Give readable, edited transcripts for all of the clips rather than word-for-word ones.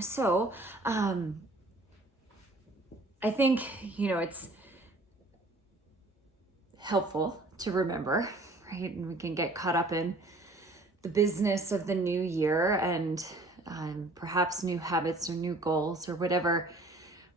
So, I think, it's helpful to remember, right? And we can get caught up in the business of the new year and perhaps new habits or new goals or whatever.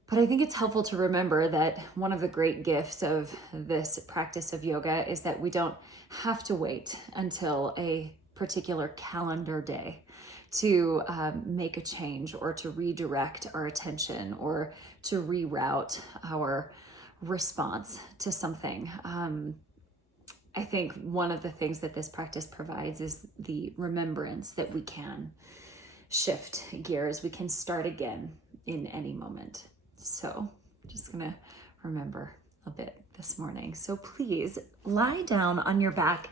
But I think it's helpful to remember that one of the great gifts of this practice of yoga is that we don't have to wait until a particular calendar day to make a change or to redirect our attention or to reroute our response to something. I think one of the things that this practice provides is the remembrance that we can shift gears, we can start again in any moment. So I'm just gonna remember a bit this morning. So please lie down on your back.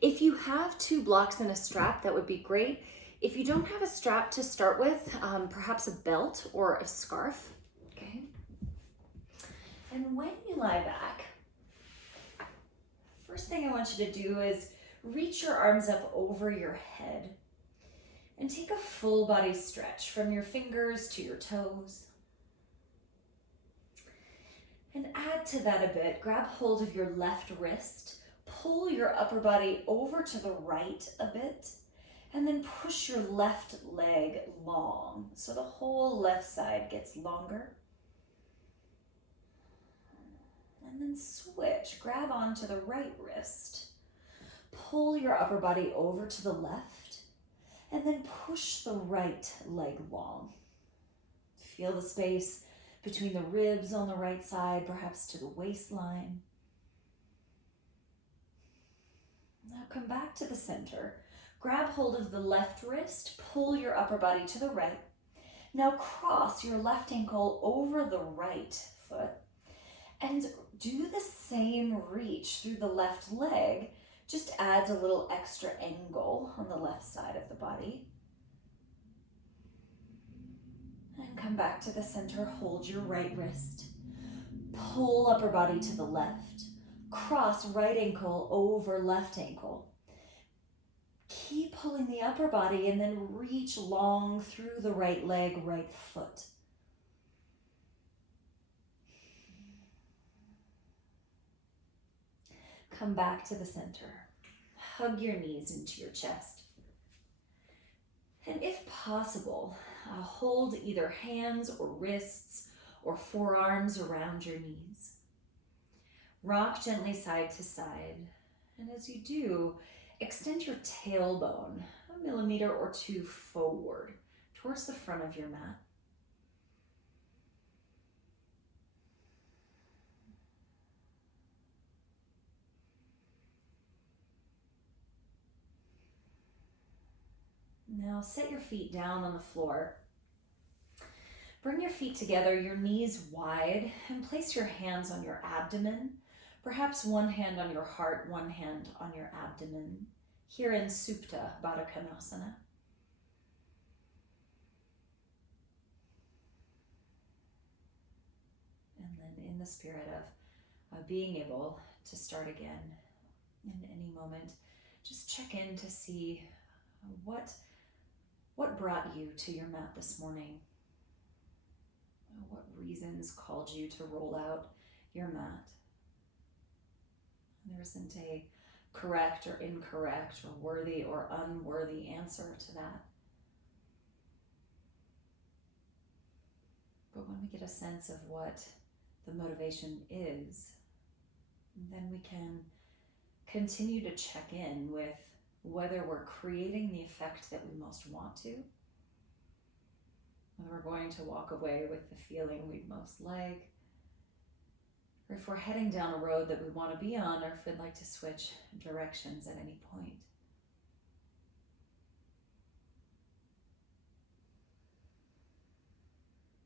If you have 2 blocks and a strap, that would be great. If you don't have a strap to start with, perhaps a belt or a scarf, okay? And when you lie back, first thing I want you to do is reach your arms up over your head and take a full body stretch from your fingers to your toes. And add to that a bit, grab hold of your left wrist, pull your upper body over to the right a bit, and then push your left leg long so the whole left side gets longer. And then switch, grab onto the right wrist, pull your upper body over to the left, and then push the right leg long. Feel the space between the ribs on the right side, perhaps to the waistline. Now come back to the center. Grab hold of the left wrist, pull your upper body to the right. Now cross your left ankle over the right foot and do the same reach through the left leg, just adds a little extra angle on the left side of the body. And come back to the center, hold your right wrist, pull upper body to the left, cross right ankle over left ankle. Keep pulling the upper body and then reach long through the right leg, right foot. Come back to the center. Hug your knees into your chest. And if possible, hold either hands or wrists or forearms around your knees. Rock gently side to side. And as you do, extend your tailbone 1 millimeter or 2 forward towards the front of your mat. Now set your feet down on the floor. Bring your feet together, your knees wide, and place your hands on your abdomen. Perhaps one hand on your heart, one hand on your abdomen. Here in Supta Baddha Konasana. And then in the spirit of being able to start again in any moment, just check in to see what brought you to your mat this morning. What reasons called you to roll out your mat? There isn't a correct or incorrect or worthy or unworthy answer to that. But when we get a sense of what the motivation is, then we can continue to check in with whether we're creating the effect that we most want to, whether we're going to walk away with the feeling we'd most like, or if we're heading down a road that we want to be on, or if we'd like to switch directions at any point.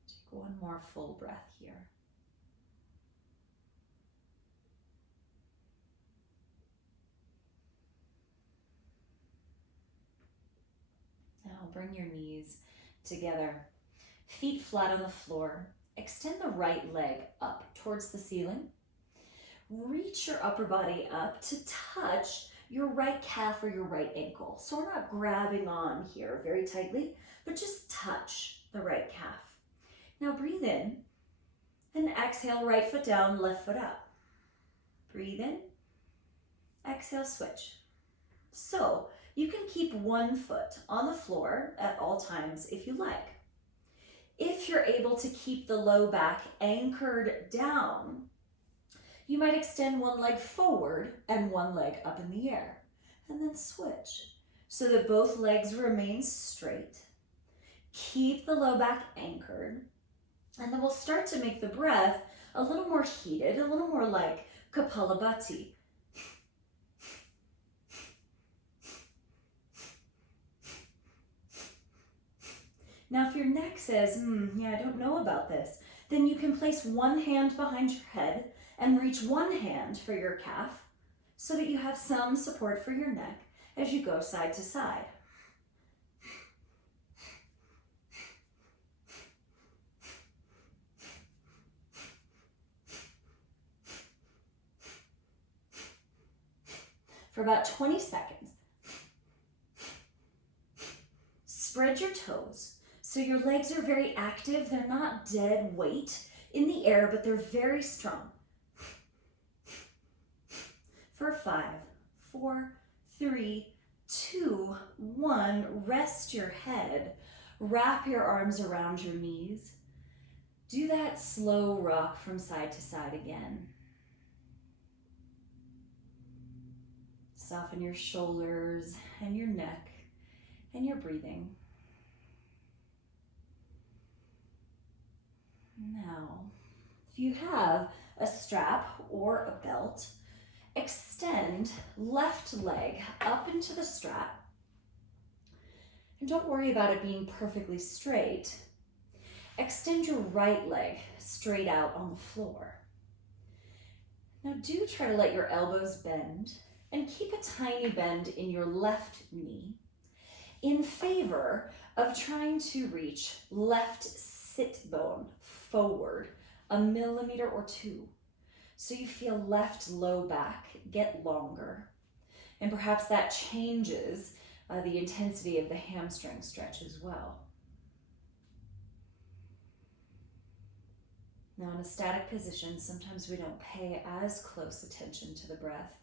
Take one more full breath here. Now bring your knees together, feet flat on the floor. Extend the right leg up towards the ceiling. Reach your upper body up to touch your right calf or your right ankle. So we're not grabbing on here very tightly, but just touch the right calf. Now breathe in, then exhale, right foot down, left foot up. Breathe in, exhale, switch. So you can keep one foot on the floor at all times if you like. If you're able to keep the low back anchored down, you might extend one leg forward and one leg up in the air, and then switch so that both legs remain straight. Keep the low back anchored, and then we'll start to make the breath a little more heated, a little more like Kapalabhati. Now, if your neck says, I don't know about this, then you can place one hand behind your head and reach one hand for your calf so that you have some support for your neck as you go side to side. For about 20 seconds. Spread your toes. So your legs are very active. They're not dead weight in the air, but they're very strong. For 5, 4, 3, 2, 1, rest your head. Wrap your arms around your knees. Do that slow rock from side to side again. Soften your shoulders and your neck and your breathing. Now, if you have a strap or a belt, extend left leg up into the strap. And don't worry about it being perfectly straight. Extend your right leg straight out on the floor. Now do try to let your elbows bend and keep a tiny bend in your left knee in favor of trying to reach left sit bone forward 1 millimeter or 2. So you feel left low back get longer. And perhaps that changes the intensity of the hamstring stretch as well. Now in a static position, sometimes we don't pay as close attention to the breath.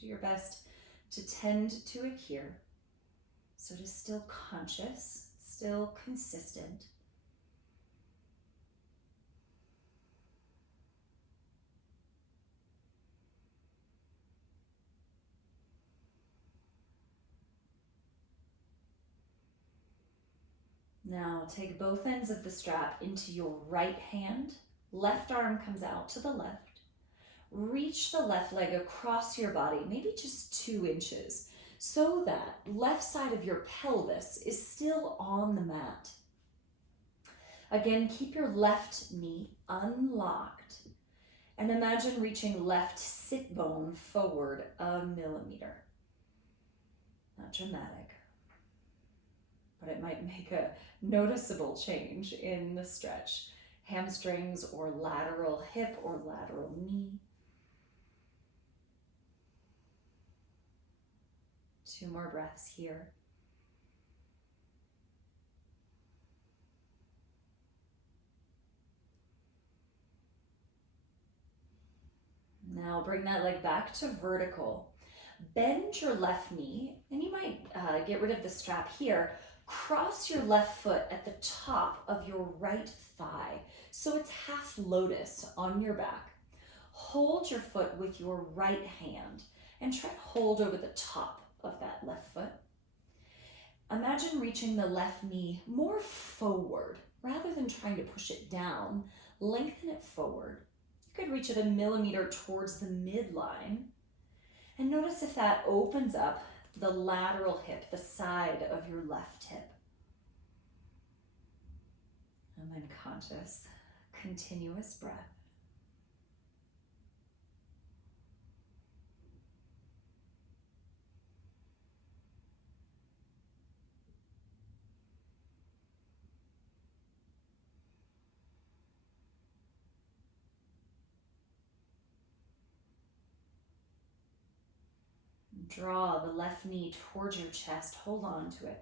Do your best to tend to it here. So just still conscious, still consistent. Now take both ends of the strap into your right hand. Left arm comes out to the left. Reach the left leg across your body, maybe just 2 inches, so that left side of your pelvis is still on the mat. Again, keep your left knee unlocked and imagine reaching left sit bone forward 1 millimeter. Not dramatic, but it might make a noticeable change in the stretch. Hamstrings or lateral hip or lateral knee. 2 more breaths here. Now bring that leg back to vertical. Bend your left knee, and you might get rid of the strap here. Cross your left foot at the top of your right thigh, so it's half lotus on your back. Hold your foot with your right hand, and try to hold over the top of that left foot. Imagine reaching the left knee more forward, rather than trying to push it down. Lengthen it forward. You could reach it 1 millimeter towards the midline. And notice if that opens up the lateral hip, the side of your left hip. And then conscious, continuous breath. Draw the left knee towards your chest. Hold on to it.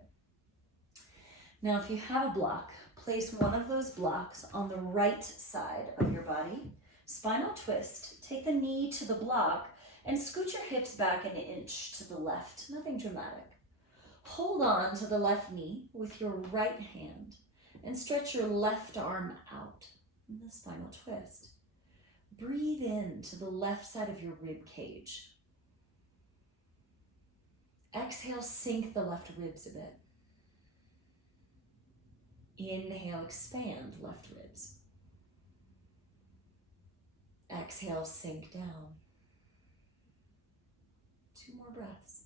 Now, if you have a block, place one of those blocks on the right side of your body. Spinal twist. Take the knee to the block and scoot your hips back an inch to the left. Nothing dramatic. Hold on to the left knee with your right hand and stretch your left arm out in the spinal twist. Breathe in to the left side of your rib cage. Exhale, sink the left ribs a bit. Inhale, expand left ribs. Exhale, sink down. 2 more breaths.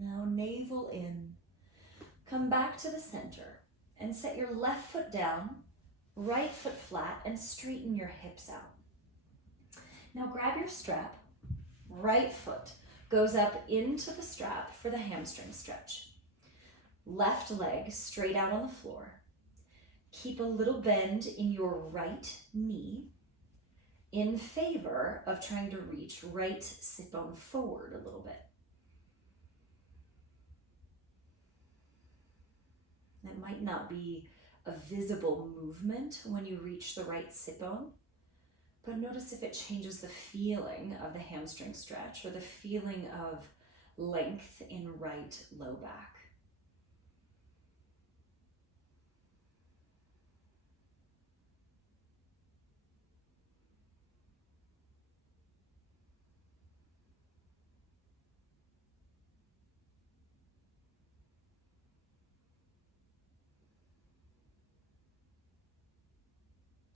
Now navel in. Come back to the center and set your left foot down, right foot flat, and straighten your hips out. Now grab your strap. Right foot goes up into the strap for the hamstring stretch. Left leg straight out on the floor. Keep a little bend in your right knee in favor of trying to reach right sit bone forward a little bit. That might not be a visible movement when you reach the right sit bone, but notice if it changes the feeling of the hamstring stretch or the feeling of length in right low back.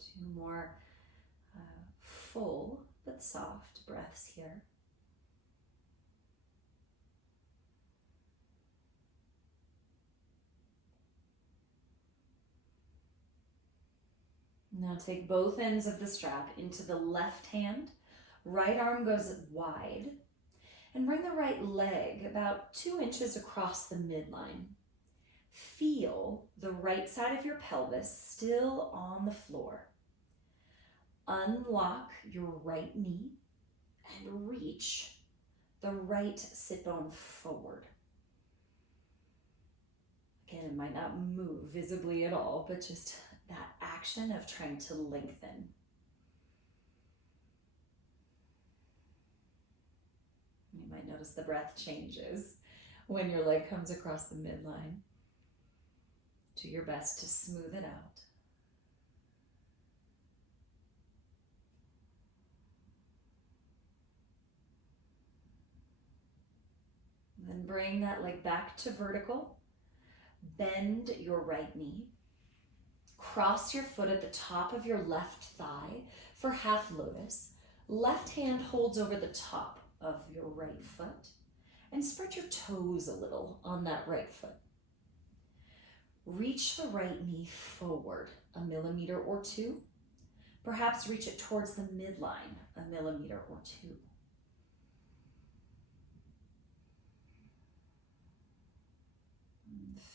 Two more full but soft breaths here. Now take both ends of the strap into the left hand. Right arm goes wide. And bring the right leg about 2 inches across the midline. Feel the right side of your pelvis still on the floor. Unlock your right knee and reach the right sit bone forward. Again, it might not move visibly at all, but just that action of trying to lengthen. You might notice the breath changes when your leg comes across the midline. Do your best to smooth it out. Then bring that leg back to vertical. Bend your right knee. Cross your foot at the top of your left thigh for half lotus. Left hand holds over the top of your right foot. And spread your toes a little on that right foot. Reach the right knee forward 1 millimeter or 2. Perhaps reach it towards the midline 1 millimeter or 2.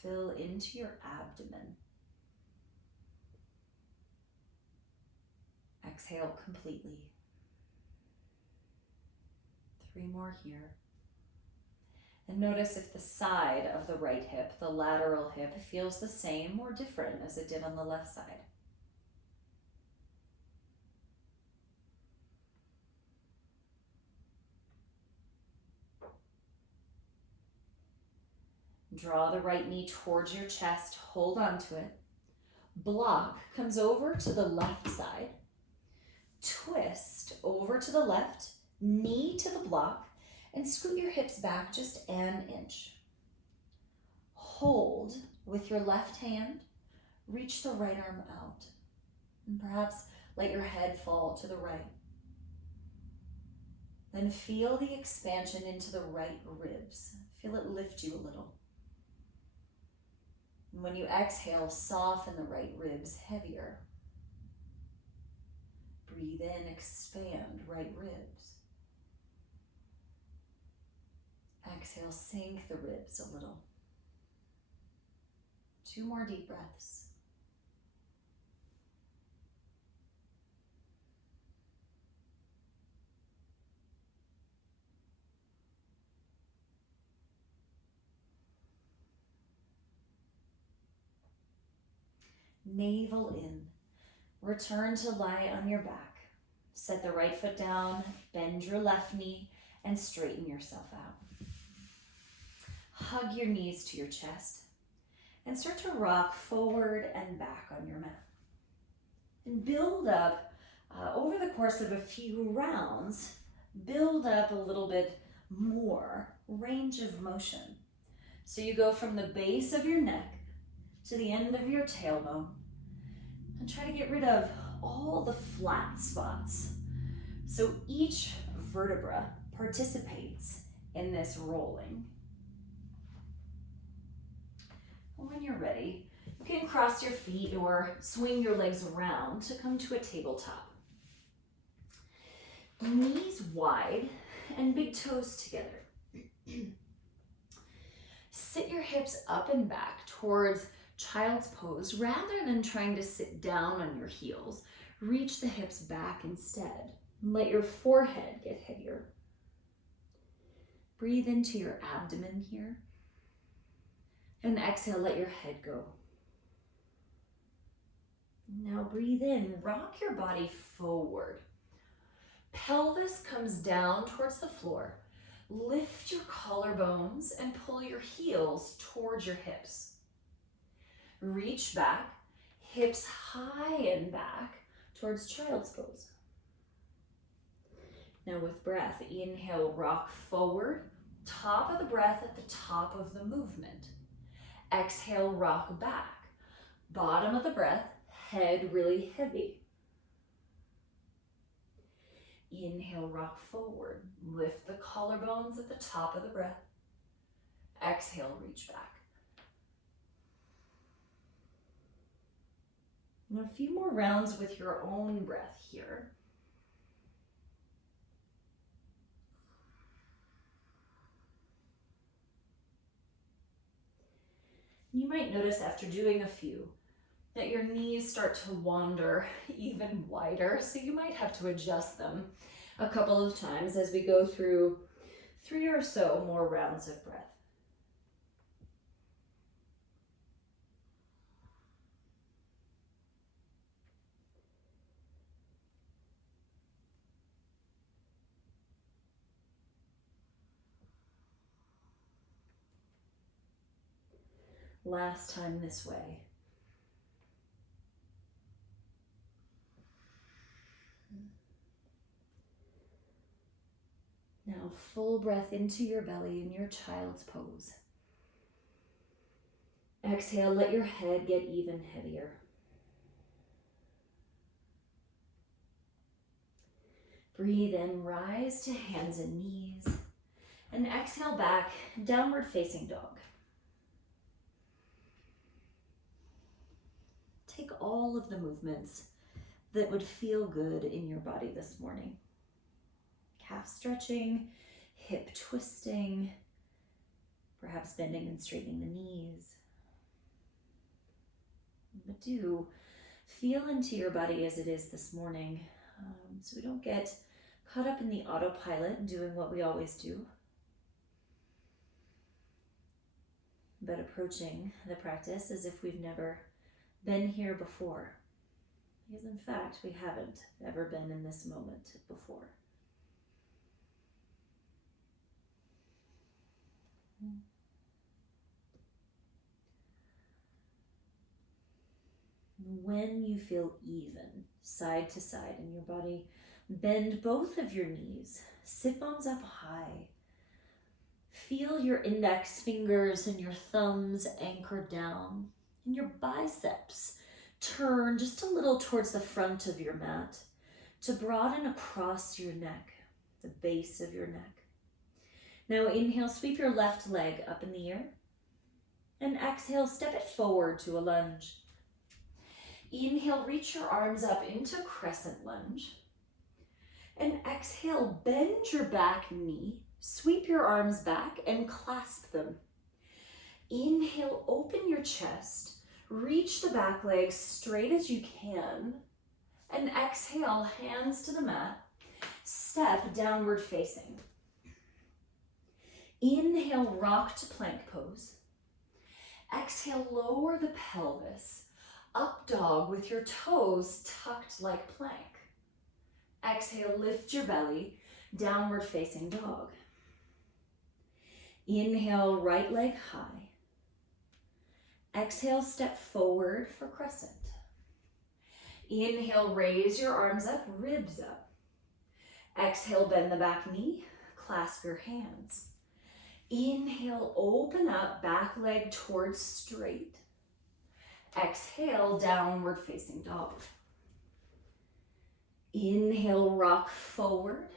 Fill into your abdomen. Exhale completely. 3 more here. And notice if the side of the right hip, the lateral hip, feels the same or different as it did on the left side. Draw the right knee towards your chest, hold on to it. Block comes over to the left side. Twist over to the left, knee to the block, and scoot your hips back just an inch. Hold with your left hand, reach the right arm out, and perhaps let your head fall to the right. Then feel the expansion into the right ribs. Feel it lift you a little. And when you exhale, soften the right ribs heavier. Breathe in, expand right ribs. Exhale, sink the ribs a little. 2 more deep breaths. Navel in. Return to lie on your back. Set the right foot down, bend your left knee, and straighten yourself out. Hug your knees to your chest and start to rock forward and back on your mat. And build up, over the course of a few rounds, build up a little bit more range of motion. So you go from the base of your neck to the end of your tailbone and try to get rid of all the flat spots. So each vertebra participates in this rolling. When you're ready, you can cross your feet or swing your legs around to come to a tabletop. Knees wide and big toes together. Sit your hips up and back towards child's pose rather than trying to sit down on your heels. Reach the hips back instead. Let your forehead get heavier. Breathe into your abdomen here. And exhale, let your head go. Now breathe in, rock your body forward. Pelvis comes down towards the floor. Lift your collarbones and pull your heels towards your hips. Reach back, hips high and back towards child's pose. Now with breath, inhale, rock forward, top of the breath at the top of the movement. Exhale, rock back, bottom of the breath, head really heavy. Inhale, rock forward, lift the collarbones at the top of the breath. Exhale, reach back. And a few more rounds with your own breath here. You might notice after doing a few that your knees start to wander even wider, so you might have to adjust them a couple of times as we go through 3 or so more rounds of breath. Last time this way. Now full breath into your belly in your child's pose. Exhale, let your head get even heavier. Breathe in, rise to hands and knees. And exhale back, downward facing dog. Take all of the movements that would feel good in your body this morning. Calf stretching, hip twisting, perhaps bending and straightening the knees. But do feel into your body as it is this morning, so we don't get caught up in the autopilot doing what we always do, but approaching the practice as if we've never been here before, because in fact we haven't ever been in this moment before. When you feel even, side to side in your body, bend both of your knees, sit bones up high. Feel your index fingers and your thumbs anchored down, and your biceps turn just a little towards the front of your mat to broaden across your neck, the base of your neck. Now inhale, sweep your left leg up in the air, and exhale, step it forward to a lunge. Inhale, reach your arms up into crescent lunge, and exhale, bend your back knee, sweep your arms back and clasp them. Inhale, open your chest, Reach the back leg straight as you can. And exhale, hands to the mat. Step downward facing. Inhale, rock to plank pose. Exhale, lower the pelvis. Up dog with your toes tucked like plank. Exhale, lift your belly, downward facing dog. Inhale, right leg high. Exhale, step forward for crescent. Inhale, raise your arms up, ribs up. Exhale, bend the back knee, clasp your hands. Inhale, open up, back leg towards straight. Exhale, downward facing dog. Inhale, rock forward.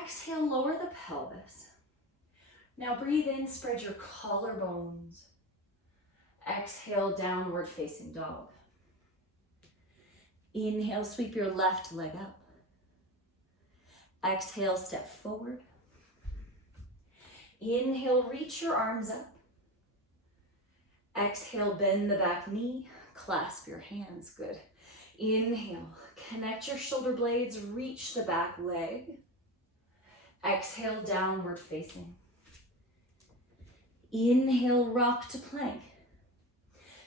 Exhale, lower the pelvis. Now breathe in, spread your collarbones. Exhale, downward facing dog. Inhale, sweep your left leg up. Exhale, step forward. Inhale, reach your arms up. Exhale, bend the back knee, clasp your hands, good. Inhale, connect your shoulder blades, reach the back leg. Exhale, downward facing. Inhale, rock to plank.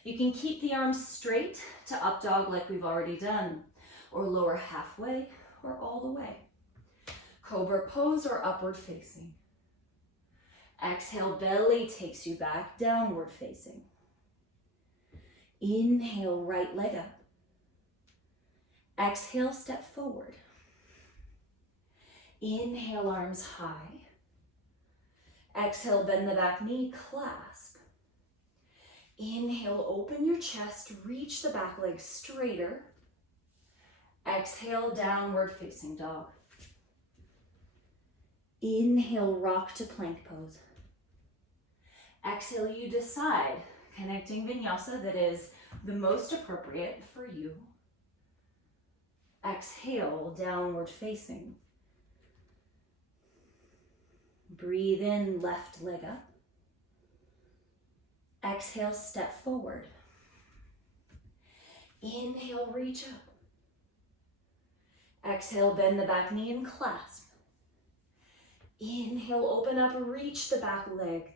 You can keep the arms straight to up dog like we've already done, or lower halfway, or all the way. Cobra pose or upward facing. Exhale, belly takes you back, downward facing. Inhale, right leg up. Exhale, step forward. Inhale, arms high. Exhale, bend the back knee, clasp. Inhale, open your chest, reach the back leg straighter. Exhale, downward facing dog. Inhale, rock to plank pose. Exhale, you decide, connecting vinyasa that is the most appropriate for you. Exhale, downward facing. Breathe in, left leg up. Exhale, step forward. Inhale, reach up. Exhale, bend the back knee and clasp. Inhale, open up, reach the back leg.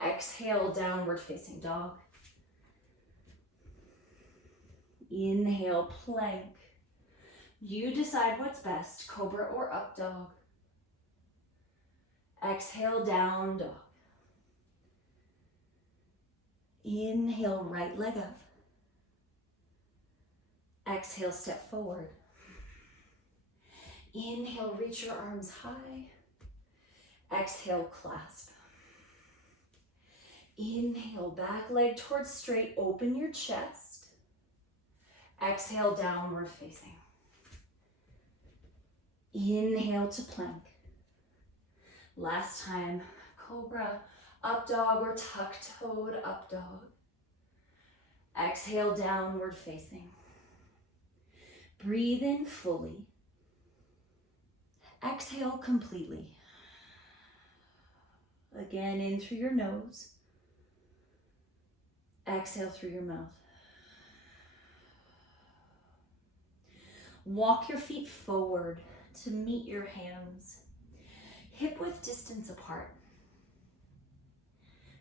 Exhale, downward facing dog. Inhale, plank. You decide what's best, cobra or up dog. Exhale, down dog. Inhale, right leg up. Exhale, step forward. Inhale, reach your arms high. Exhale, clasp. Inhale, back leg towards straight, open your chest. Exhale, downward facing. Inhale to plank. Last time, cobra, up dog or tuck-toed up dog. Exhale, downward facing. Breathe in fully. Exhale completely. Again, in through your nose. Exhale through your mouth. Walk your feet forward to meet your hands, hip width distance apart.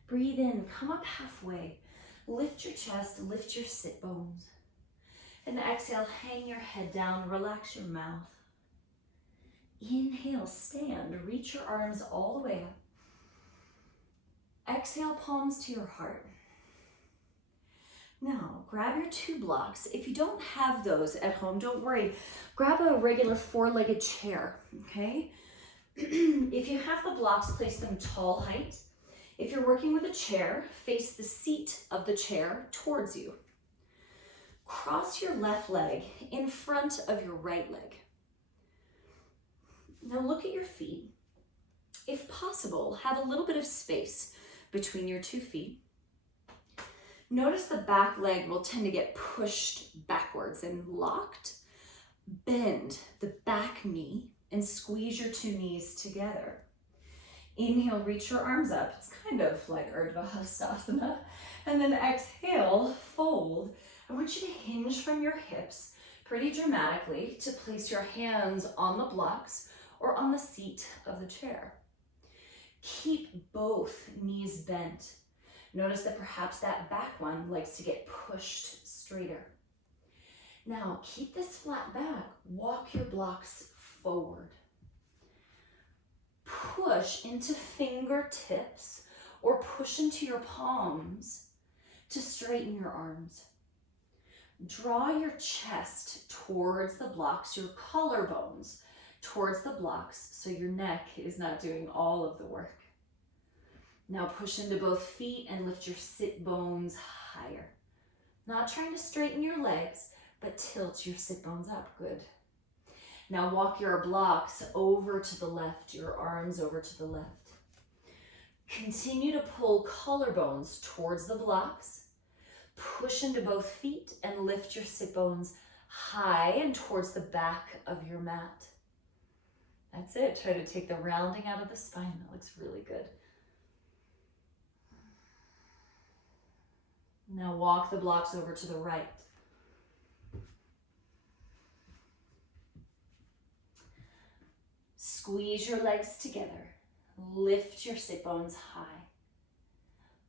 Breathe in, come up halfway. Lift your chest, lift your sit bones. And exhale, hang your head down, relax your mouth. Inhale, stand, reach your arms all the way up. Exhale, palms to your heart. Now, grab your 2 blocks. If you don't have those at home, don't worry. Grab a regular 4-legged chair, okay? If you have the blocks, place them tall height. If you're working with a chair, face the seat of the chair towards you. Cross your left leg in front of your right leg. Now look at your feet. If possible, have a little bit of space between your 2 feet. Notice the back leg will tend to get pushed backwards and locked. Bend the back knee and squeeze your 2 knees together. Inhale, reach your arms up. It's kind of like Urdhva Hastasana. And then exhale, fold. I want you to hinge from your hips pretty dramatically to place your hands on the blocks or on the seat of the chair. Keep both knees bent. Notice that perhaps that back one likes to get pushed straighter. Now, keep this flat back. Walk your blocks forward. Push into fingertips or push into your palms to straighten your arms. Draw your chest towards the blocks, your collarbones towards the blocks, so your neck is not doing all of the work. Now push into both feet and lift your sit bones higher. Not trying to straighten your legs, but tilt your sit bones up. Good. Now walk your blocks over to the left, your arms over to the left. Continue to pull collarbones towards the blocks. Push into both feet and lift your sit bones high and towards the back of your mat. That's it. Try to take the rounding out of the spine. That looks really good. Now walk the blocks over to the right. Squeeze your legs together. Lift your sit bones high.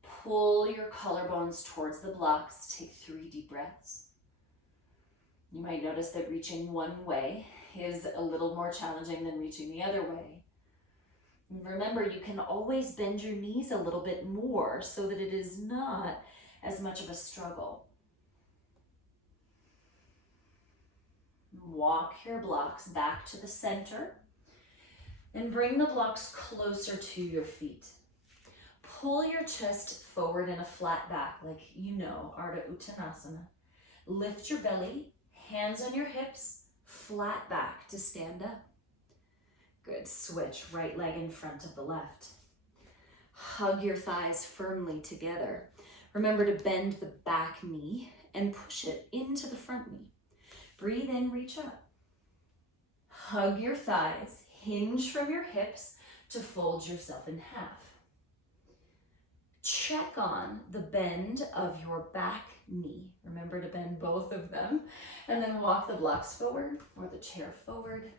Pull your collarbones towards the blocks. Take 3 deep breaths. You might notice that reaching one way is a little more challenging than reaching the other way. And remember, you can always bend your knees a little bit more so that it is not as much of a struggle. Walk your blocks back to the center and bring the blocks closer to your feet. Pull your chest forward in a flat back, like you know, Ardha Uttanasana. Lift your belly, hands on your hips, flat back to stand up. Good, switch, right leg in front of the left. Hug your thighs firmly together. Remember to bend the back knee and push it into the front knee. Breathe in, reach up. Hug your thighs, hinge from your hips to fold yourself in half. Check on the bend of your back knee. Remember to bend both of them. And then walk the blocks forward or the chair forward.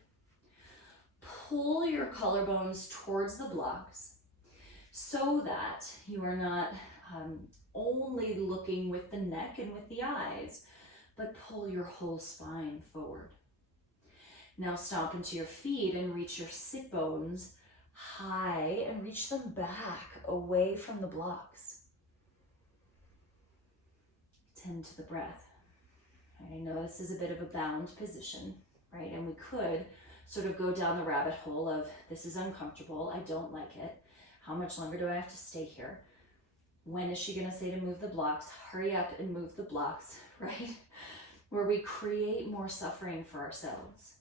Pull your collarbones towards the blocks so that you are not only looking with the neck and with the eyes, but pull your whole spine forward. Now stomp into your feet and reach your sit bones high and reach them back away from the blocks. Tend to the breath. I know this is a bit of a bound position, right? And we could sort of go down the rabbit hole of this is uncomfortable, I don't like it. How much longer do I have to stay here? When is she going to say to move the blocks? Hurry up and move the blocks, right? Where we create more suffering for ourselves.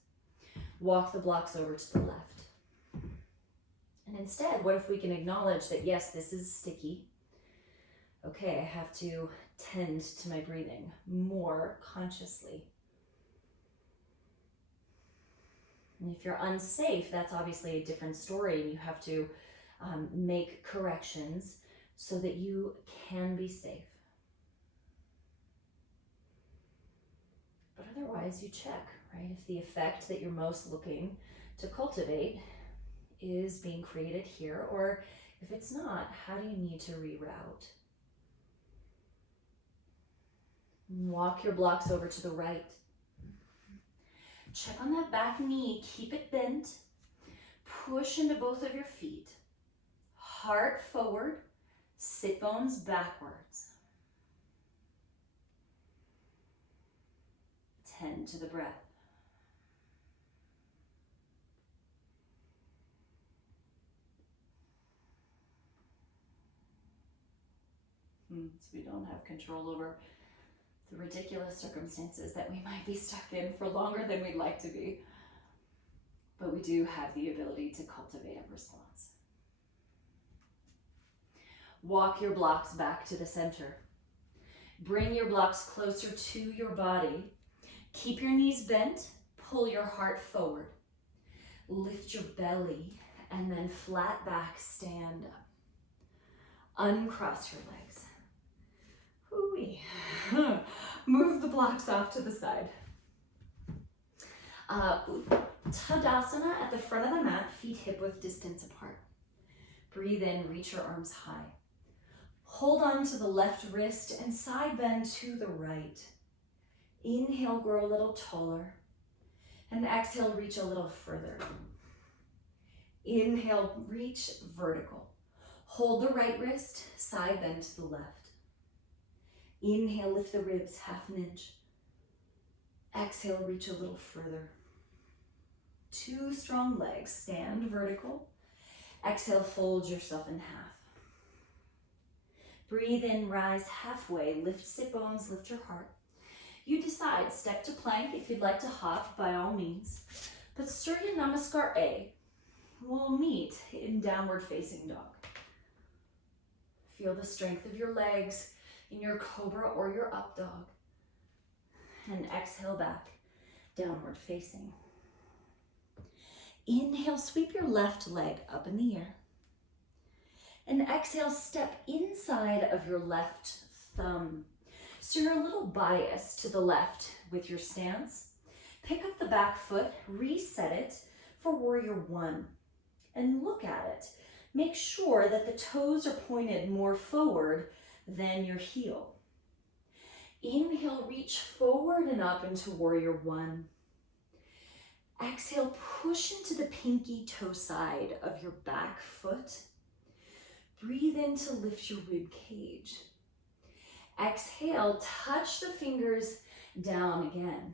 Walk the blocks over to the left. And instead, what if we can acknowledge that, yes, this is sticky. Okay, I have to tend to my breathing more consciously. And if you're unsafe, that's obviously a different story, and you have to make corrections so that you can be safe. But otherwise, you check, right? If the effect that you're most looking to cultivate is being created here, or if it's not, how do you need to reroute? Walk your blocks over to the right. Check on that back knee, keep it bent. Push into both of your feet. Heart forward, sit bones backwards. Tend to the breath. So we don't have control over the ridiculous circumstances that we might be stuck in for longer than we'd like to be. But we do have the ability to cultivate a response. Walk your blocks back to the center. Bring your blocks closer to your body. Keep your knees bent. Pull your heart forward. Lift your belly And then flat back, stand up. Uncross your legs. Hoo-wee. Move the blocks off to the side. Tadasana at the front of the mat, feet hip-width distance apart. Breathe in, reach your arms high. Hold on to the left wrist and side bend to the right. Inhale, grow a little taller. And exhale, reach a little further. Inhale, reach vertical. Hold the right wrist, side bend to the left. Inhale, lift the ribs, half an inch. Exhale, reach a little further. 2 strong legs, stand vertical. Exhale, fold yourself in half. Breathe in, rise halfway, lift sit bones, lift your heart. You decide, step to plank. If you'd like to hop, by all means. But Surya Namaskar A will meet in downward facing dog. Feel the strength of your legs in your cobra or your up dog. And exhale back, downward facing. Inhale, sweep your left leg up in the air. And exhale, step inside of your left thumb. So you're a little biased to the left with your stance. Pick up the back foot, reset it for warrior 1. And look at it. Make sure that the toes are pointed more forward than your heel. Inhale, reach forward and up into warrior 1. Exhale, push into the pinky toe side of your back foot. Breathe in to lift your rib cage. Exhale, touch the fingers down again.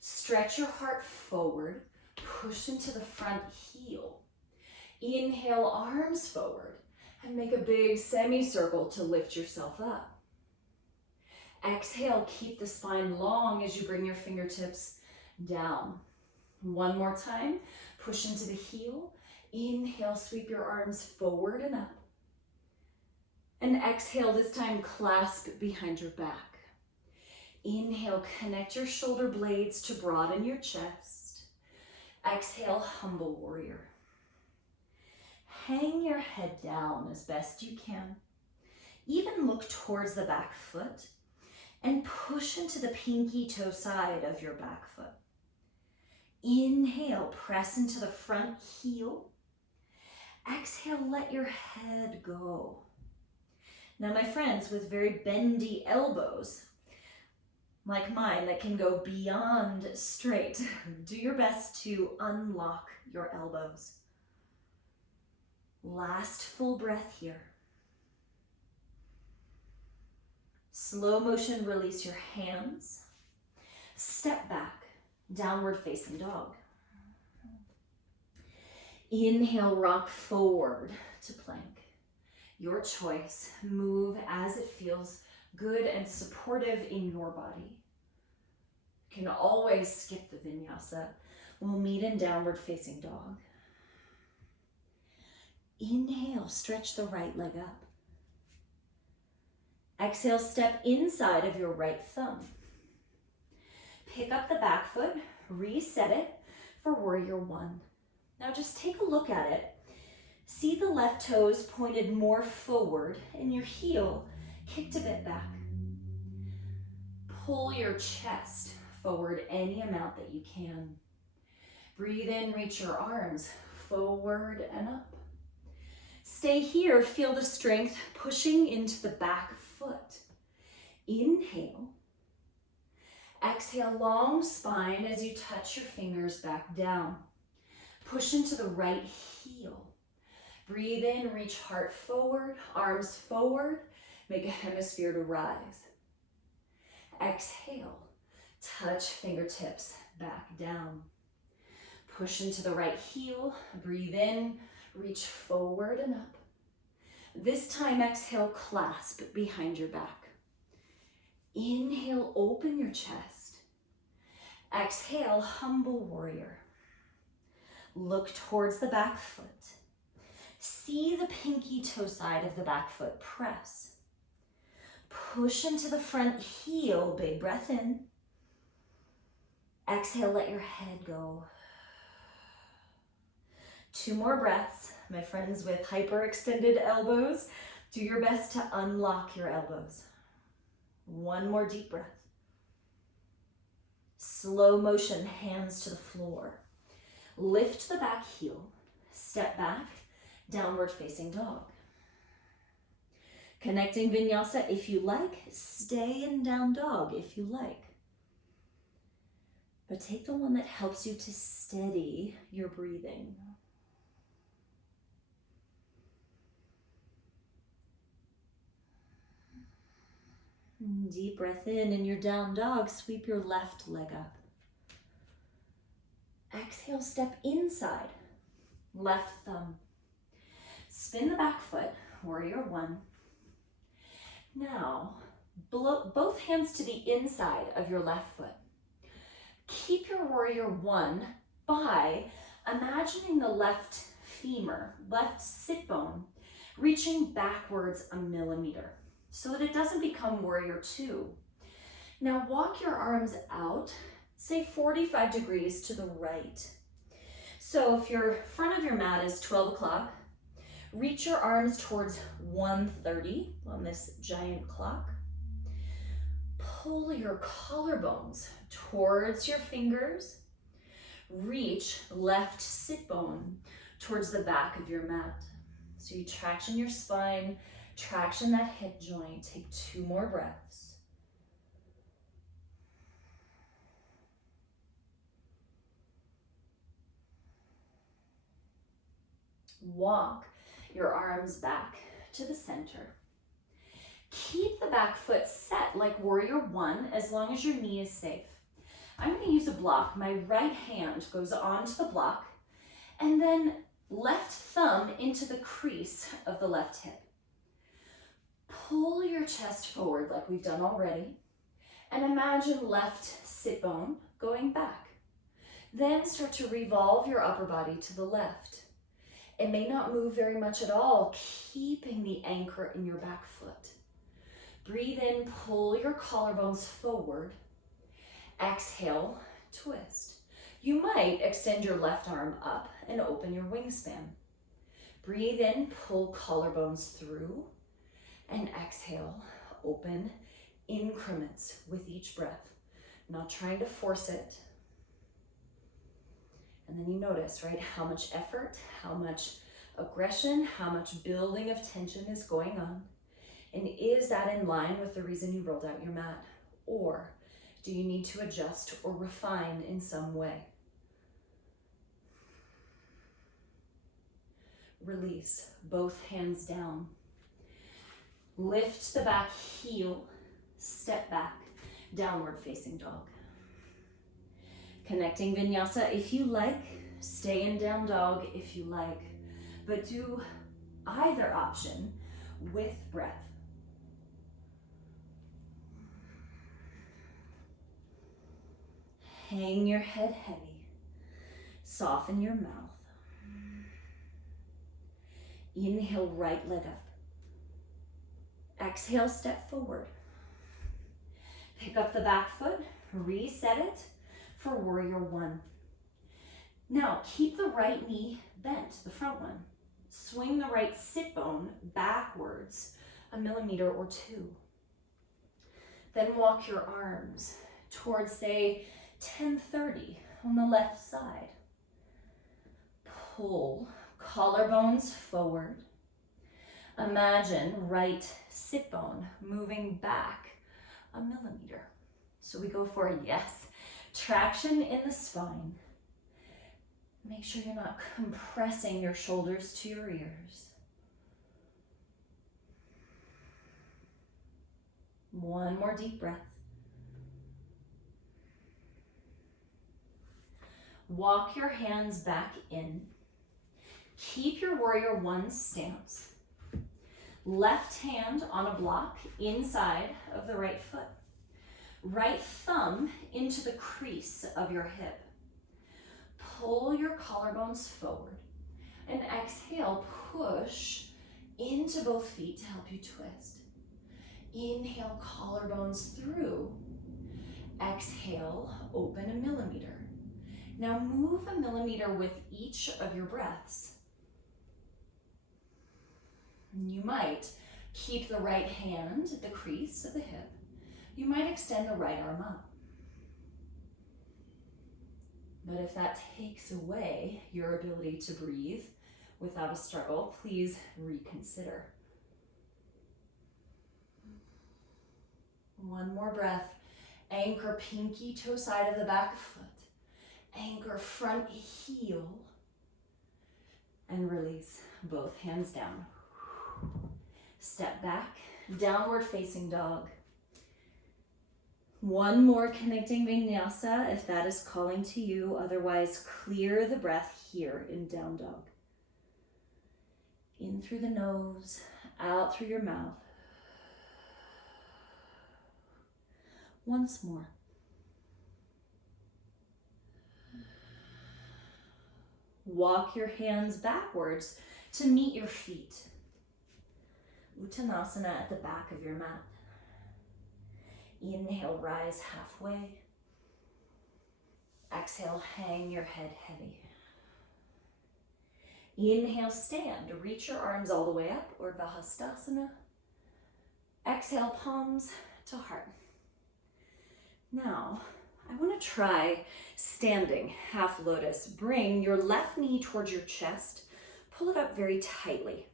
Stretch your heart forward, push into the front heel. Inhale, arms forward, and make a big semicircle to lift yourself up. Exhale, keep the spine long as you bring your fingertips down. One more time, push into the heel. Inhale, sweep your arms forward and up. And exhale, this time clasp behind your back. Inhale, connect your shoulder blades to broaden your chest. Exhale, humble warrior. Hang your head down as best you can. Even look towards the back foot and push into the pinky toe side of your back foot. Inhale, press into the front heel. Exhale, let your head go. Now, my friends with very bendy elbows, like mine, that can go beyond straight, do your best to unlock your elbows. Last full breath here. Slow motion, release your hands. Step back, downward facing dog. Inhale, rock forward to plank. Your choice. Move as it feels good and supportive in your body. You can always skip the vinyasa. We'll meet in downward facing dog. Inhale, stretch the right leg up. Exhale, step inside of your right thumb. Pick up the back foot, reset it for warrior 1. Now just take a look at it. See the left toes pointed more forward and your heel kicked a bit back. Pull your chest forward any amount that you can. Breathe in, reach your arms forward and up. Stay here, feel the strength pushing into the back foot. Inhale. Exhale, long spine as you touch your fingers back down. Push into the right heel. Breathe in, reach heart forward, arms forward, make a hemisphere to rise. Exhale, touch fingertips back down. Push into the right heel, breathe in, reach forward and up. This time, exhale, clasp behind your back. Inhale, open your chest. Exhale, humble warrior. Look towards the back foot. See the pinky toe side of the back foot, press. Push into the front heel, big breath in. Exhale, let your head go. 2 more breaths. My friends with hyperextended elbows, do your best to unlock your elbows. 1 more deep breath. Slow motion, hands to the floor. Lift the back heel, step back, downward facing dog. Connecting vinyasa if you like, stay in down dog if you like. But take the one that helps you to steady your breathing. Deep breath in your down dog, sweep your left leg up. Exhale, step inside, left thumb. Spin the back foot, warrior 1. Now, both hands to the inside of your left foot. Keep your warrior 1 by imagining the left femur, left sit bone, reaching backwards 1 millimeter so that it doesn't become warrior 2. Now walk your arms out, say 45 degrees to the right. So if your front of your mat is 12 o'clock, reach your arms towards 1:30 on this giant clock. Pull your collarbones towards your fingers. Reach left sit bone towards the back of your mat. So you traction your spine, traction that hip joint. Take 2 more breaths. Walk your arms back to the center. Keep the back foot set like warrior 1 as long as your knee is safe. I'm going to use a block. My right hand goes onto the block and then left thumb into the crease of the left hip. Pull your chest forward like we've done already and imagine left sit bone going back. Then start to revolve your upper body to the left. It may not move very much at all, keeping the anchor in your back foot. Breathe in, pull your collarbones forward. Exhale, twist. You might extend your left arm up and open your wingspan. Breathe in, pull collarbones through, and exhale, open increments with each breath. Not trying to force it. And then you notice, right, how much effort, how much aggression, how much building of tension is going on. And is that in line with the reason you rolled out your mat? Or do you need to adjust or refine in some way? Release, both hands down. Lift the back heel, step back, downward facing dog. Connecting vinyasa if you like, stay in down dog if you like, but do either option with breath. Hang your head heavy, soften your mouth. Inhale, right leg up. Exhale, step forward. Pick up the back foot, reset it for warrior 1. Now, keep the right knee bent, the front one. Swing the right sit bone backwards 1 millimeter or 2. Then walk your arms towards, say, 10:30 on the left side. Pull collarbones forward. Imagine right sit bone moving back 1 millimeter. So we go for a yes. Traction in the spine. Make sure you're not compressing your shoulders to your ears. 1 more deep breath. Walk your hands back in. Keep your warrior 1 stance. Left hand on a block inside of the right foot. Right thumb into the crease of your hip. Pull your collarbones forward and exhale, push into both feet to help you twist. Inhale, collarbones through. Exhale, open 1 millimeter. Now move a millimeter with each of your breaths. You might keep the right hand at the crease of the hip. You might extend the right arm up. But if that takes away your ability to breathe without a struggle, please reconsider. One more breath. Anchor pinky toe side of the back foot. Anchor front heel. And release both hands down. Step back, downward facing dog. One more connecting vinyasa if that is calling to you. Otherwise, clear the breath here in down dog. In through the nose, out through your mouth. Once more. Walk your hands backwards to meet your feet. Uttanasana at the back of your mat. Inhale, rise halfway. Exhale, hang your head heavy. Inhale, stand. Reach your arms all the way up, Urdhva Hastasana. Exhale, palms to heart. Now, I want to try standing half lotus. Bring your left knee towards your chest. Pull it up very tightly.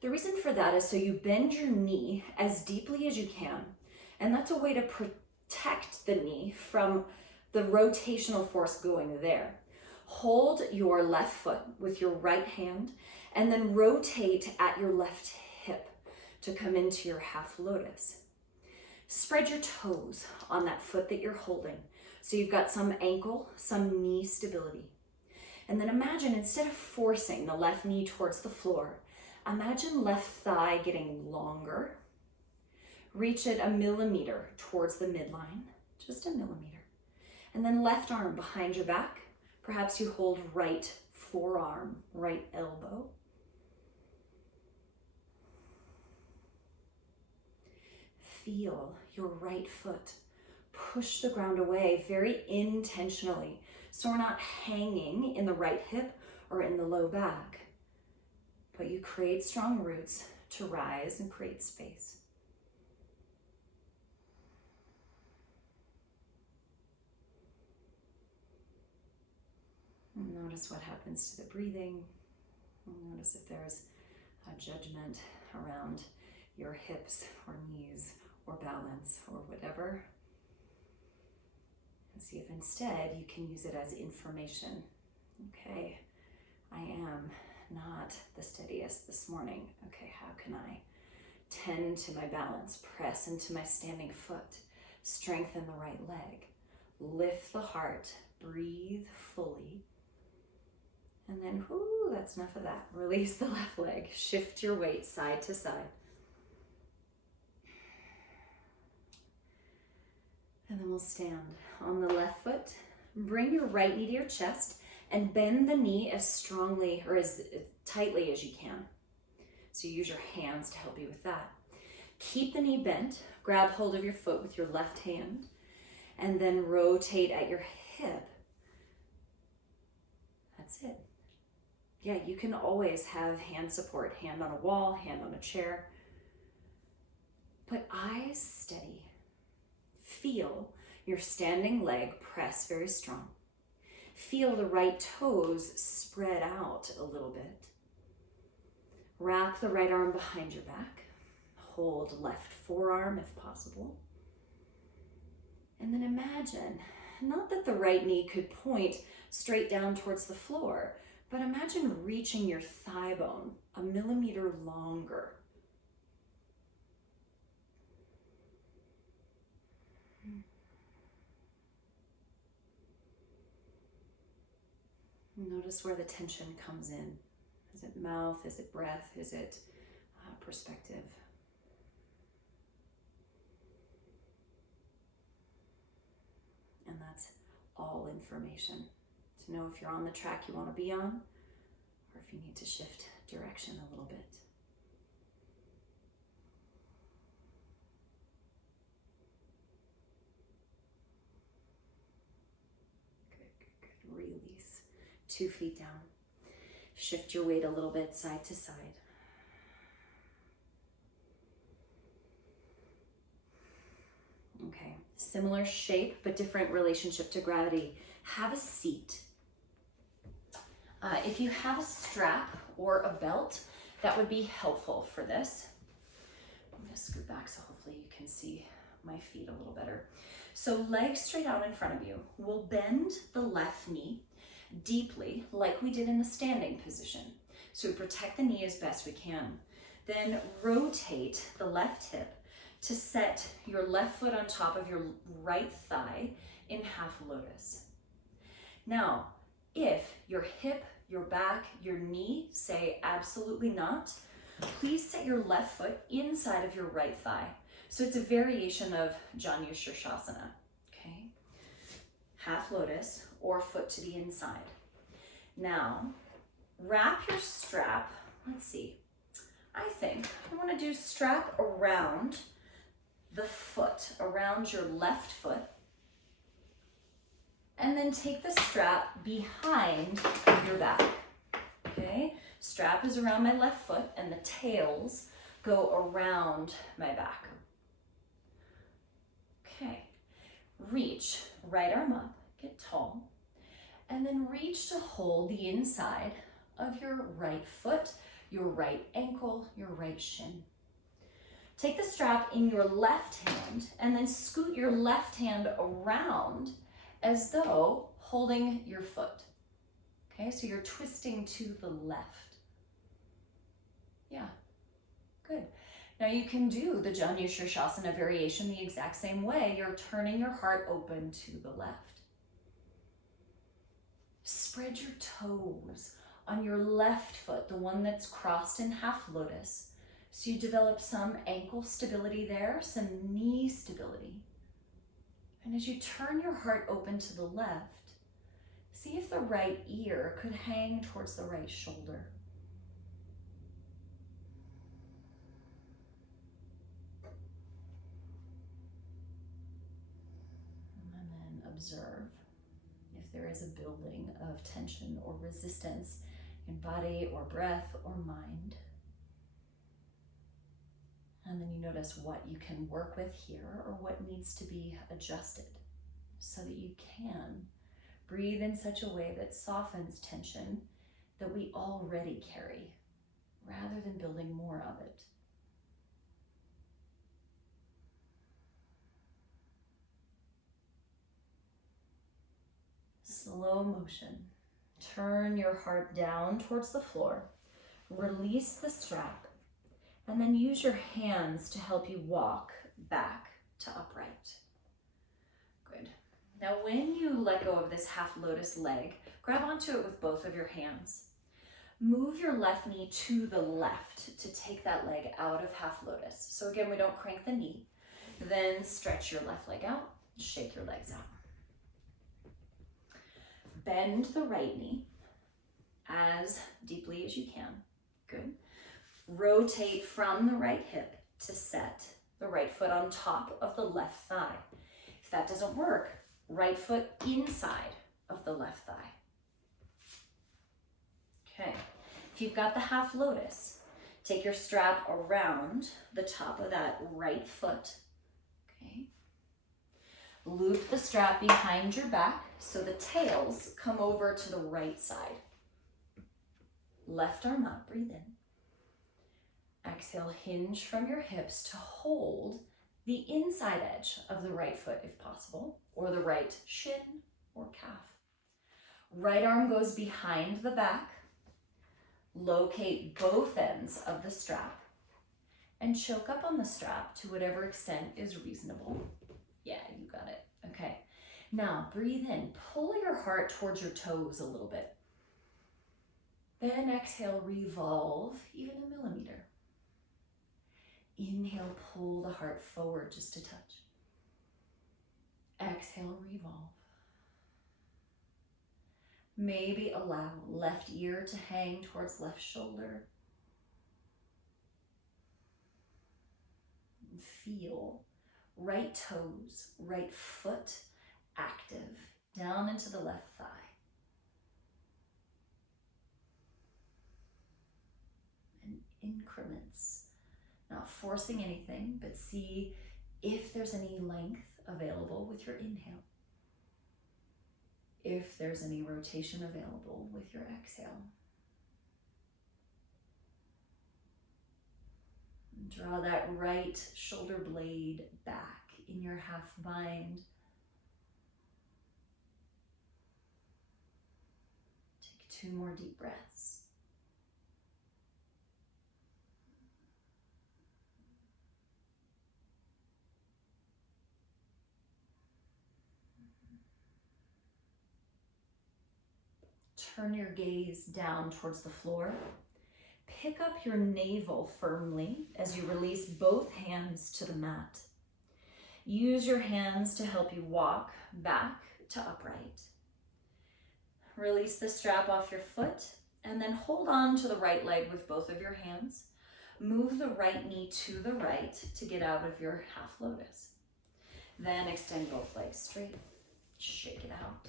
The reason for that is so you bend your knee as deeply as you can. And that's a way to protect the knee from the rotational force going there. Hold your left foot with your right hand and then rotate at your left hip to come into your half lotus. Spread your toes on that foot that you're holding. So you've got some ankle, some knee stability. And then imagine, instead of forcing the left knee towards the floor, imagine left thigh getting longer. Reach it a millimeter towards the midline, just a millimeter. And then left arm behind your back. Perhaps you hold right forearm, right elbow. Feel your right foot push the ground away very intentionally, so we're not hanging in the right hip or in the low back, but you create strong roots to rise and create space. Notice what happens to the breathing. Notice if there's a judgment around your hips or knees or balance or whatever. And see if instead you can use it as information. Okay, I am not the steadiest this morning. Okay, how can I tend to my balance, press into my standing foot, strengthen the right leg, lift the heart, breathe fully. And then, whoo, that's enough of that. Release the left leg, shift your weight side to side. And then we'll stand on the left foot. Bring your right knee to your chest and bend the knee as strongly or as tightly as you can. So you use your hands to help you with that. Keep the knee bent. Grab hold of your foot with your left hand and then rotate at your hip. That's it. Yeah, you can always have hand support, hand on a wall, hand on a chair. But eyes steady. Feel your standing leg press very strong. Feel the right toes spread out a little bit. Wrap the right arm behind your back. Hold left forearm if possible. And then imagine, not that the right knee could point straight down towards the floor, but imagine reaching your thigh bone a millimeter longer. Notice where the tension comes in. Is it mouth? Is it breath? Is it perspective? And that's all information to know if you're on the track you want to be on, or if you need to shift direction a little bit. Good, good, good. release. 2 feet down. Shift your weight a little bit side to side. Okay, similar shape, but different relationship to gravity. Have a seat. If you have a strap or a belt, that would be helpful for this. I'm gonna scoot back so hopefully you can see my feet a little better. So legs straight out in front of you. We'll bend the left knee deeply like we did in the standing position. So we protect the knee as best we can. Then rotate the left hip to set your left foot on top of your right thigh in half lotus. Now, if your hip, your back, your knee say absolutely not, please set your left foot inside of your right thigh. So it's a variation of Janu Shirshasana, okay? Half lotus or foot to the inside. Now, wrap your strap, let's see, I think I wanna do strap around the foot, around your left foot, and then take the strap behind your back, okay? Strap is around my left foot and the tails go around my back. Okay, reach, right arm up, get tall, and then reach to hold the inside of your right foot, your right ankle, your right shin. Take the strap in your left hand and then scoot your left hand around as though holding your foot. Okay, so you're twisting to the left. Yeah, good. Now you can do the Janu Shirshasana variation the exact same way. You're turning your heart open to the left. Spread your toes on your left foot, the one that's crossed in half lotus. So you develop some ankle stability there, some knee stability. And as you turn your heart open to the left, see if the right ear could hang towards the right shoulder. And then observe if there is a building of tension or resistance in body or breath or mind. And then you notice what you can work with here or what needs to be adjusted so that you can breathe in such a way that softens tension that we already carry rather than building more of it. Slow motion. Turn your heart down towards the floor. Release the strap. And then use your hands to help you walk back to upright. Good. Now when you let go of this half lotus leg, grab onto it with both of your hands. Move your left knee to the left to take that leg out of half lotus. So again, we don't crank the knee. Then stretch your left leg out, shake your legs out. Bend the right knee as deeply as you can. Good. Rotate from the right hip to set the right foot on top of the left thigh. If that doesn't work, right foot inside of the left thigh. Okay, if you've got the half lotus, take your strap around the top of that right foot. Okay, loop the strap behind your back so the tails come over to the right side. Left arm up, breathe in. Exhale, hinge from your hips to hold the inside edge of the right foot if possible, or the right shin or calf. Right arm goes behind the back. Locate both ends of the strap and choke up on the strap to whatever extent is reasonable. Yeah, you got it. Okay. Now breathe in, pull your heart towards your toes a little bit. Then exhale, revolve even a millimeter. Inhale, pull the heart forward just a touch. Exhale, revolve. Maybe allow left ear to hang towards left shoulder. Feel right toes, right foot active down into the left thigh. increments. Not forcing anything, but see if there's any length available with your inhale. If there's any rotation available with your exhale. Draw that right shoulder blade back in your half bind. Take 2 more deep breaths. Turn your gaze down towards the floor. Pick up your navel firmly as you release both hands to the mat. Use your hands to help you walk back to upright. Release the strap off your foot and then hold on to the right leg with both of your hands. Move the right knee to the right to get out of your half lotus. Then extend both legs straight. Shake it out.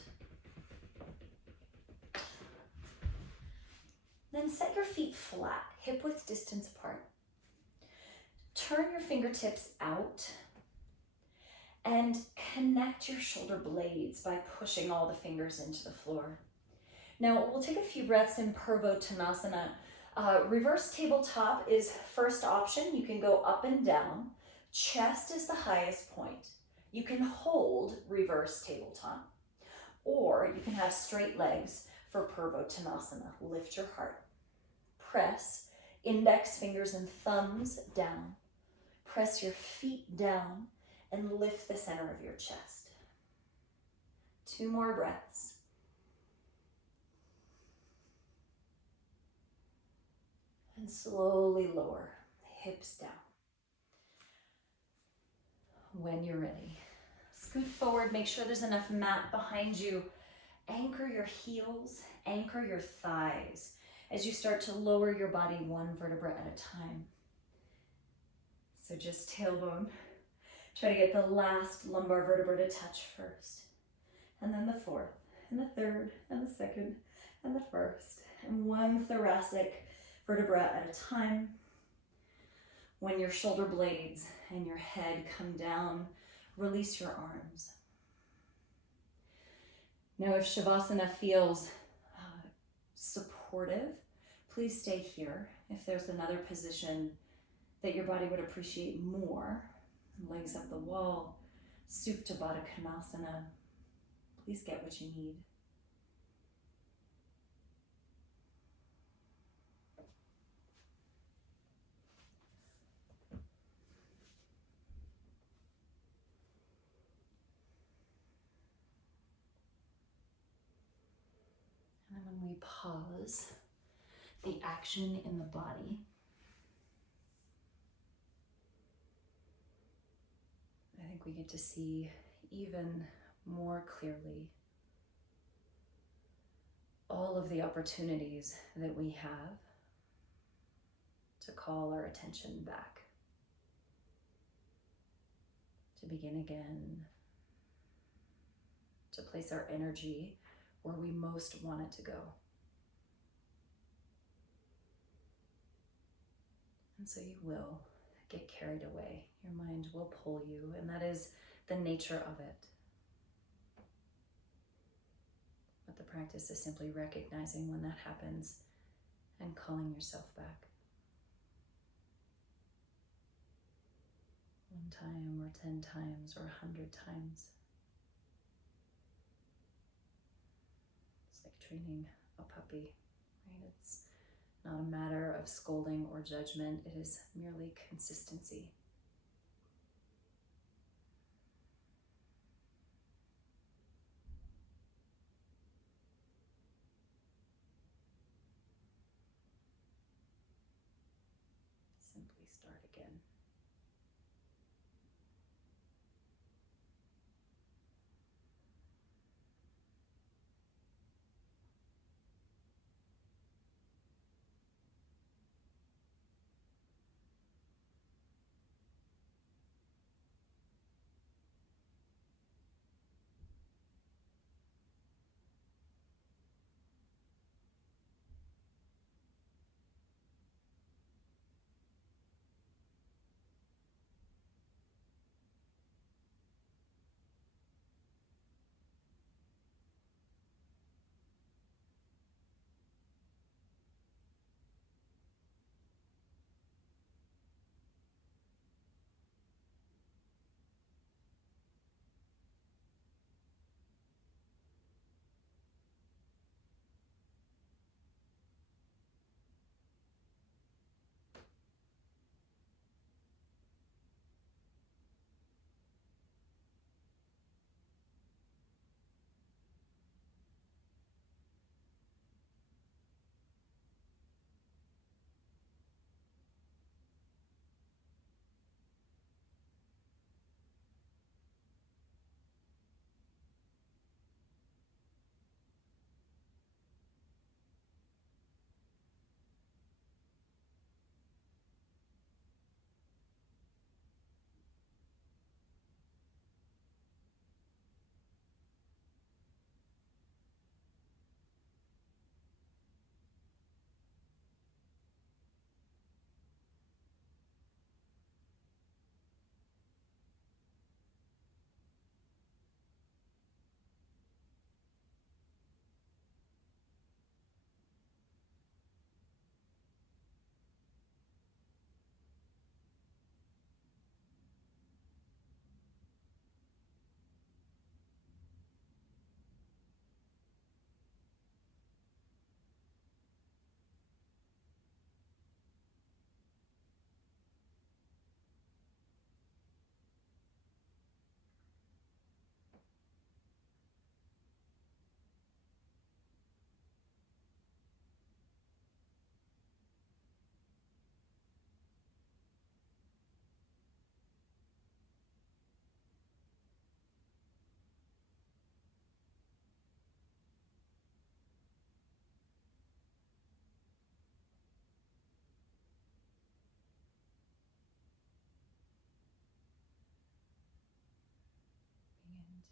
Then set your feet flat, hip width distance apart. Turn your fingertips out and connect your shoulder blades by pushing all the fingers into the floor. Now we'll take a few breaths in Purvottanasana. Reverse tabletop is first option. You can go up and down. Chest is the highest point. You can hold reverse tabletop, or you can have straight legs for Purvottanasana. Lift your heart. Press index fingers and thumbs down. Press your feet down and lift the center of your chest. 2 more breaths. And slowly lower the hips down. When you're ready, scoot forward, make sure there's enough mat behind you. Anchor your heels, anchor your thighs as you start to lower your body 1 vertebra at a time. So just tailbone. Try to get the last lumbar vertebra to touch first. And then the 4th, and the 3rd, and the 2nd, and the 1st. And 1 thoracic vertebra at a time. When your shoulder blades and your head come down, release your arms. Now if Shavasana feels supportive, please stay here. If there's another position that your body would appreciate more, legs up the wall, Supta Baddha Konasana, please get what you need. And then when we pause, the action in the body, I think we get to see even more clearly all of the opportunities that we have to call our attention back, to begin again, to place our energy where we most want it to go. And so you will get carried away. Your mind will pull you, and that is the nature of it. But the practice is simply recognizing when that happens and calling yourself back. 1 time or 10 times or 100 times. It's like training a puppy, right? It's not a matter of scolding or judgment. It is merely consistency. Simply start again.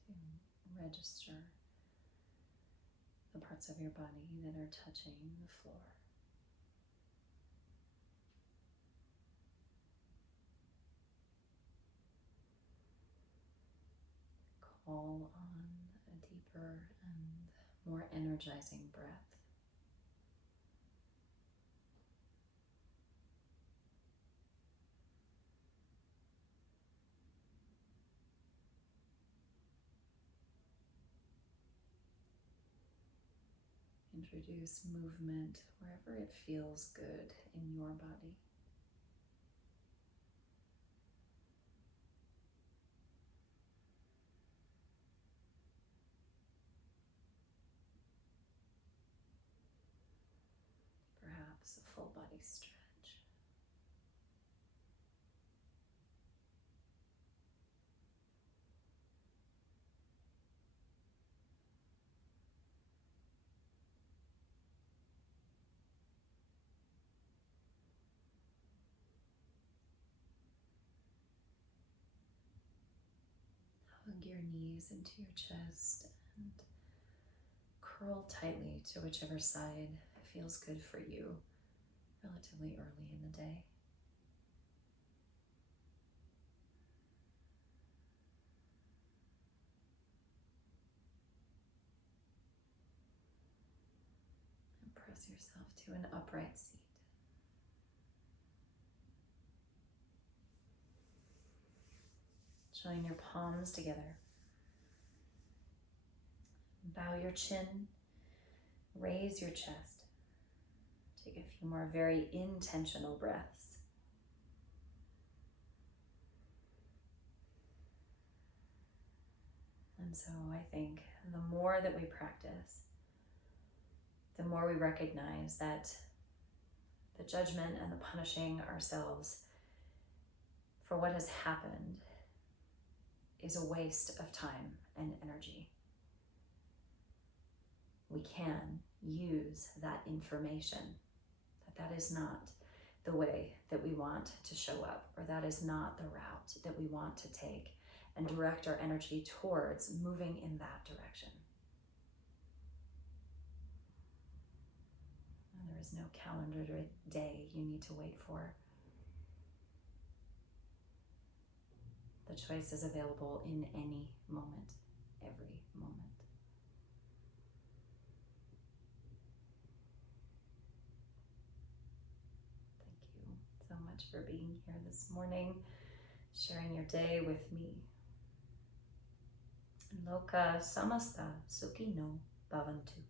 to register the parts of your body that are touching the floor. Call on a deeper and more energizing breath. Introduce movement wherever it feels good in your body. Perhaps a full body stretch. Hug your knees into your chest and curl tightly to whichever side feels good for you relatively early in the day. And press yourself to an upright seat. Join your palms together. Bow your chin, raise your chest. Take a few more very intentional breaths. And so I think the more that we practice, the more we recognize that the judgment and the punishing ourselves for what has happened is a waste of time and energy. We can use that information, that is not the way that we want to show up, or that is not the route that we want to take, and direct our energy towards moving in that direction. And there is no calendar day you need to wait for. The choice is available in any moment, every moment. Thank you so much for being here this morning, sharing your day with me. Loka samasta sukhino bhavantu.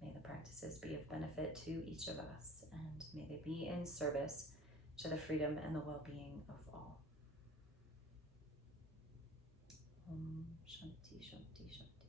May the practices be of benefit to each of us, and may they be in service to the freedom and the well-being of all. Om Shanti Shanti Shanti.